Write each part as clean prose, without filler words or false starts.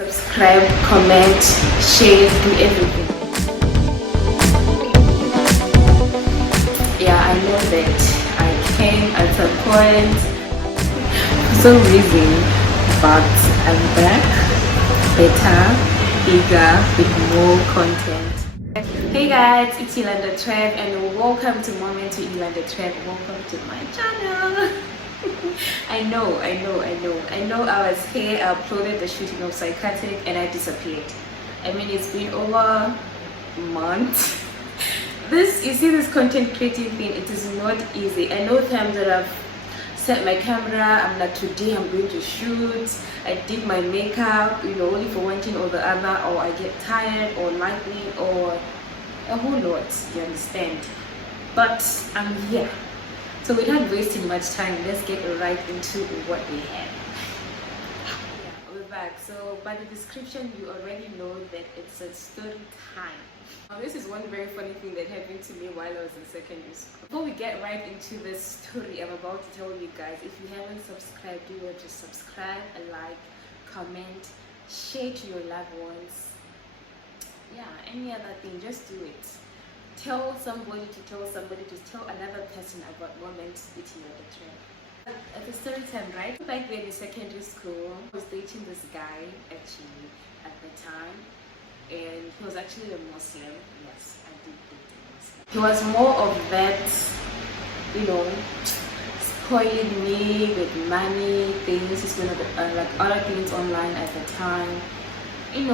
Subscribe, comment, share, do everything. Yeah, I know that I came at a point for some reason, but I'm back, better, bigger, with more content. Hey guys, it's Yolanda Trev and welcome to Moment to Yolanda Trev. Welcome to my channel. I know I was here, I uploaded the shooting of Psychotic and I disappeared. I mean, it's been over a month. You see this content creating thing, it is not easy. I know times that I've set my camera, I'm like, today I'm going to shoot, I did my makeup, only for one thing or the other, or I get tired or lightning or a whole lot, you understand? But I'm here. So without wasting much time, let's get right into what we have. Yeah, we're back. So by the description, you already know that it's a story time. Now, this is one very funny thing that happened to me while I was in secondary school. Before we get right into the story I'm about to tell you guys, if you haven't subscribed, do just subscribe, like, comment, share to your loved ones. Yeah, any other thing, just do it. Tell somebody to tell somebody to tell another person about Moments with Yolanda Trev. At the story time, right? Back then in secondary school, I was dating this guy actually at the time, and he was actually a Muslim. Yes, I did date a Muslim. He was more of that, spoiling me with money, things. He's gonna like other things online at the time. He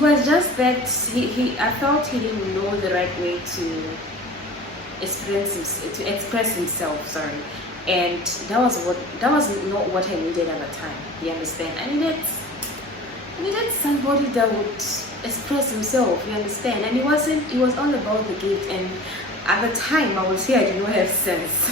was just that I felt he didn't know the right way to express himself, sorry. And that was not what I needed at the time. You understand? I needed somebody that would express himself, you understand? And it was all about the gift, and at the time I would say I did not have sense.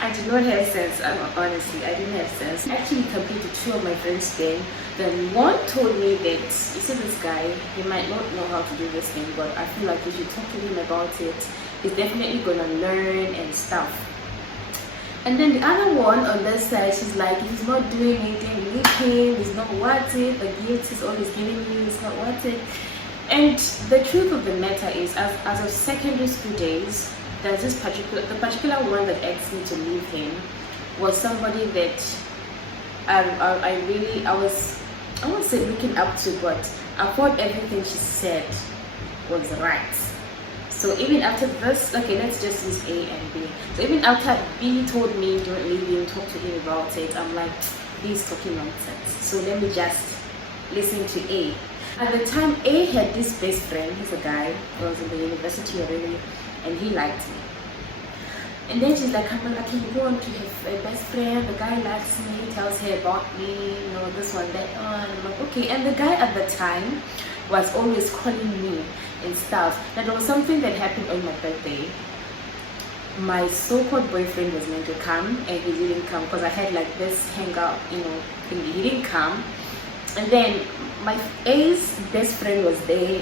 I did not have sense, honestly, I didn't have sense. I actually compared to two of my friends then. Then one told me that, you see this guy, he might not know how to do this thing, but I feel like you should talk to him about it. He's definitely gonna learn and stuff. And then the other one on that side, she's like, he's not doing anything with him, he's not worth it, the gifts he's always giving me, it's not worth it. And the truth of the matter is, as of secondary school days, there's the particular one that asked me to leave him was somebody that I won't say looking up to, but I thought everything she said was right. So even after this, okay, let's just use A and B. So even after B told me don't leave him, talk to him about it, I'm like, he's talking nonsense. So let me just listen to A. At the time, A had this best friend. He's a guy who was in the university already, and he liked me. And then she's like, I'm like, can you go on to have a best friend? The guy likes me, tells her about me, this one, that one. I'm like, okay. And the guy at the time was always calling me and stuff. Now, there was something that happened on my birthday. My so-called boyfriend was meant to come, and he didn't come because I had like this hangout, thingy. He didn't come. And then my A's best friend was there,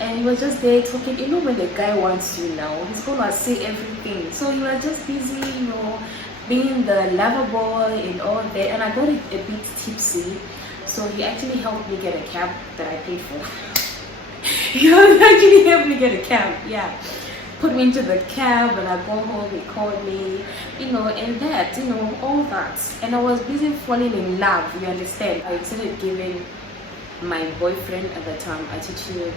and he was just there talking. When the guy wants you now, he's gonna say everything. So he was just busy, being the lover boy and all that. And I got a bit tipsy, so he actually helped me get a cab that I paid for. He actually helped me get a cab, yeah. Put me into the cab, and I go home, he called me, and that, all that. And I was busy falling in love, you understand? I started giving my boyfriend at the time attitude,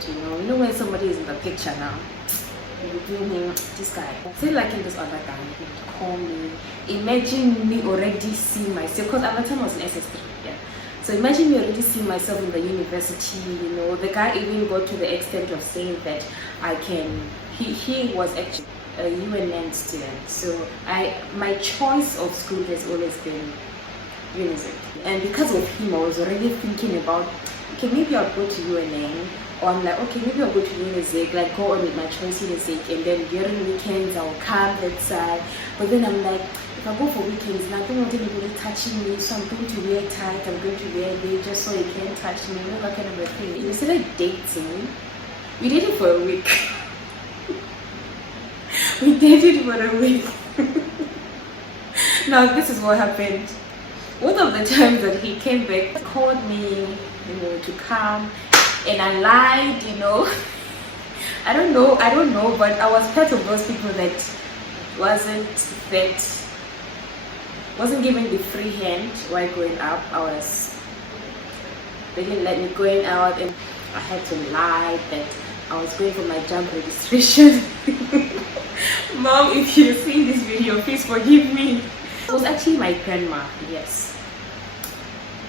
when somebody is in the picture now, you give him this guy. Say like in this other guy, he would call me. Imagine me already seeing myself, because at the time I was in SS3, yeah. So imagine me already seeing myself in the university, the guy even got to the extent of saying that he was actually a UNN student. So my choice of school has always been music. And because of him, I was already thinking about, okay, maybe I'll go to UNN, or I'm like, okay, maybe I'll go to music, like go on with my choice music, and then during weekends I'll come that side. But then I'm like, if I go for weekends, I don't want anybody touching me, so I'm going to wear tight, I'm going to wear big just so he can't touch me, that kind of a thing. We started dating. We dated for a week. We dated for a week. Now this is what happened. One of the times that he came back, called me, to come, and I lied, you know. I don't know, but I was part of those people that wasn't given the free hand while growing up. They didn't let me going out, and I had to lie that I was going for my jump registration. Mom, if you see this video, please forgive me. It was actually my grandma, yes.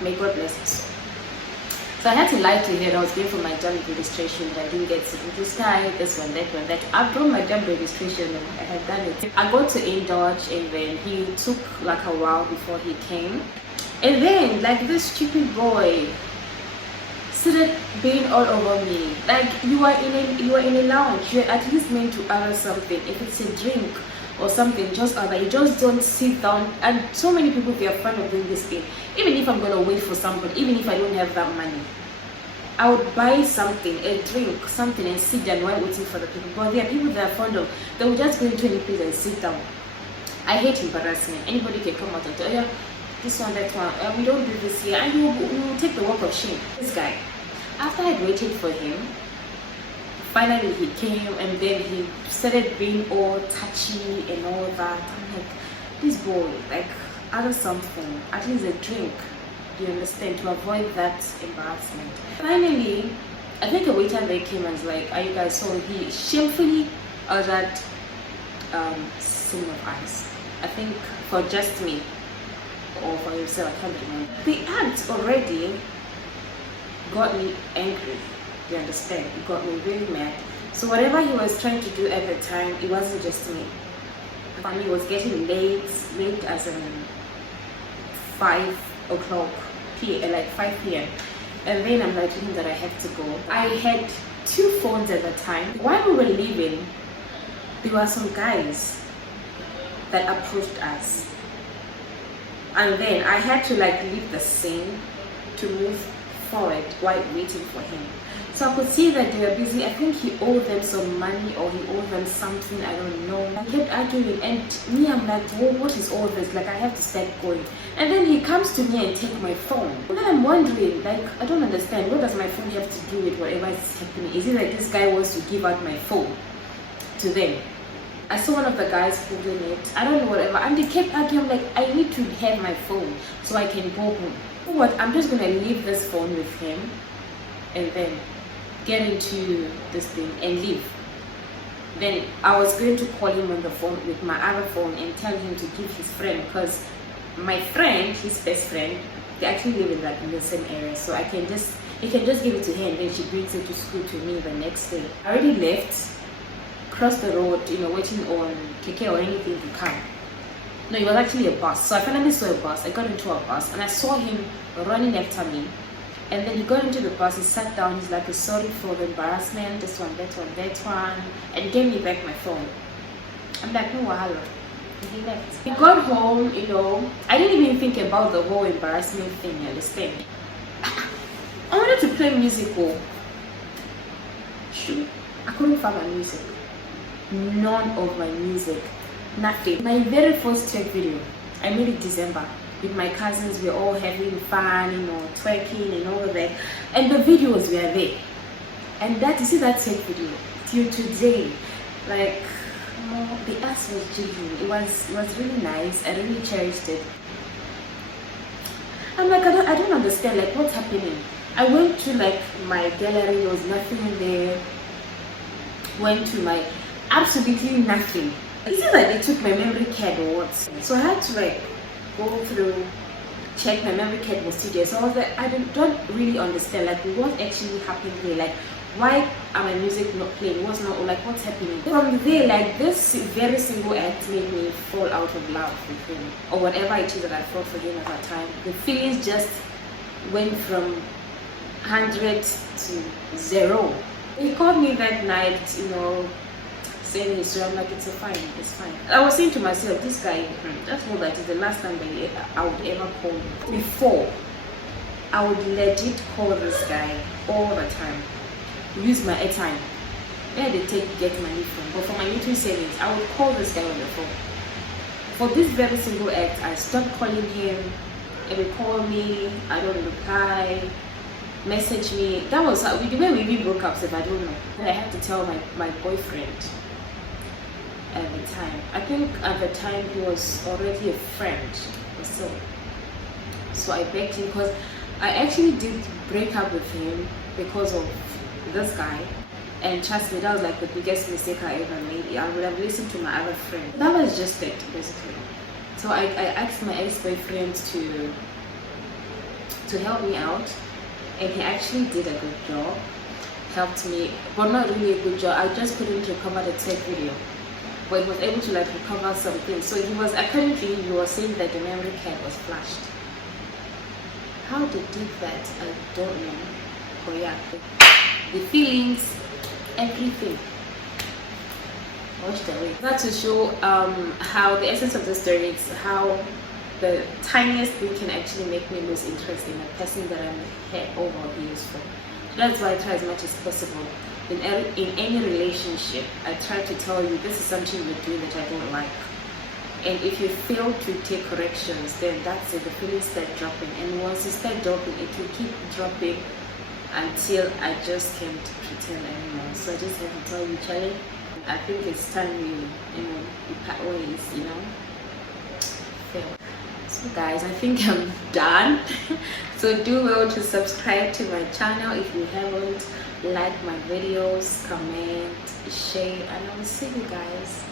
May God bless us. So I had to lie to her that I was going for my jump registration, but I didn't get to this guy, this one, that one, that. I've done my jump registration and I had done it. I got to Indulge, and then he took like a while before he came. And then like this stupid boy started being all over me. Like you are in a lounge, you're at least meant to order something. If it's a drink or something, just order. You just don't sit down. And so many people, they are fond of doing this thing. Even if I'm gonna wait for somebody, even if I don't have that money, I would buy something, a drink, something, and sit down while waiting for the people. But there are people that are fond of, they will just go into any place and sit down. I hate embarrassment. Anybody can come out and tell you, this one, that one, we don't do this here, and you will take the walk of shame. This guy, after I waited for him, finally he came, and then he started being all touchy and all that. I'm like, this boy, like, order something, at least a drink, you understand, to avoid that embarrassment. Finally, I think a waiter there came and was like, are you guys so? He shamefully ordered some of ice. I think for just me or for yourself, I can't remember. The act already got me angry, you understand? It got me really mad. So whatever he was trying to do at the time, it wasn't just me. It was getting late as in 5 o'clock p.m., like 5 p.m. And then I'm like thinking that I have to go. I had 2 phones at the time. While we were leaving, there were some guys that approached us. And then I had to like leave the scene to move forward while waiting for him. So I could see that they were busy. I think he owed them some money, or he owed them something, I don't know. I kept arguing, and me, I'm like, oh, what is all this? Like, I have to start going. And then he comes to me and take my phone. And then I'm wondering, like, I don't understand. What does my phone have to do with whatever is happening? Is it like this guy wants to give out my phone to them? I saw one of the guys holding it. I don't know, whatever. And they kept arguing, like, I need to have my phone so I can go home. You know what? I'm just going to leave this phone with him and then get into this thing and leave. Then I was going to call him on the phone with my other phone and tell him to give his friend, because my friend, his best friend, they actually live in the same area. So he can just give it to her, and then she brings it to school to me the next day. I already left, crossed the road, waiting on KK or anything to come. No, it was actually a bus. So I finally saw a bus. I got into a bus and I saw him running after me. And then he got into the bus, he sat down, he's like, sorry for the embarrassment, this one, that one, that one, and gave me back my phone. I'm like, no wahala. And he left. He got home, I didn't even think about the whole embarrassment thing, you understand? I wanted to play music, shoot, I couldn't find my music. None of my music, nothing. My very first tech video, I made it December. With my cousins, we're all having fun, twerking and all that. And the videos were there. And you see that tech video, till today, like, the ass was jiggling. It was really nice. I really cherished it. I'm like, I don't understand, like, what's happening? I went to like my gallery, there was nothing there. Went to my, absolutely nothing. It seems like they took my memory card or what. So I had to like go through, check my memory card was still there. So I was like, I don't really understand, like, what actually happened here, like, why are my music not playing, what's happening? From there, like, this very single act made me fall out of love with him, or whatever it is that I felt for him at that time. The feelings just went from 100 to 0. He called me that night, saying his story. I'm like, it's fine. I was saying to myself, this guy, just know that it's the last time that I would ever call him. Before, I would legit call this guy all the time, use my airtime. Where they get money from? But for my YouTube savings, I would call this guy on the phone. For this very single act, I stopped calling him. He would call me, I don't reply. messaged me. That was how the way we even broke up. If I don't know, and I had to tell my boyfriend at the time. I think at the time he was already a friend or so. So I begged him, because I actually did break up with him because of this guy. And trust me, that was like the biggest mistake I ever made. I would have listened to my other friend. That was just it, basically. So I asked my ex-boyfriend to help me out, and he actually did a good job. Helped me, but not really a good job. I just couldn't recover the tech video, but he was able to like recover some things. So he was, according to him, he was saying that the memory card was flashed. How they did that, I don't know. But yeah, the feelings, everything washed away. That to show how the essence of the story is how the tiniest thing can actually make me lose interest in a person that I'm head over years for. That's why I try as much as possible in any relationship. I try to tell you, this is something you're doing that I don't like. And if you fail to take corrections, then that's it, the feelings start dropping. And once you start dropping, it will keep dropping until I just can't pretend anymore. So I just have to tell you, Charlie, I think it's time we part ways, Fail. So guys, I think I'm done. So do well to subscribe to my channel if you haven't. Like my videos, comment, share, and I will see you guys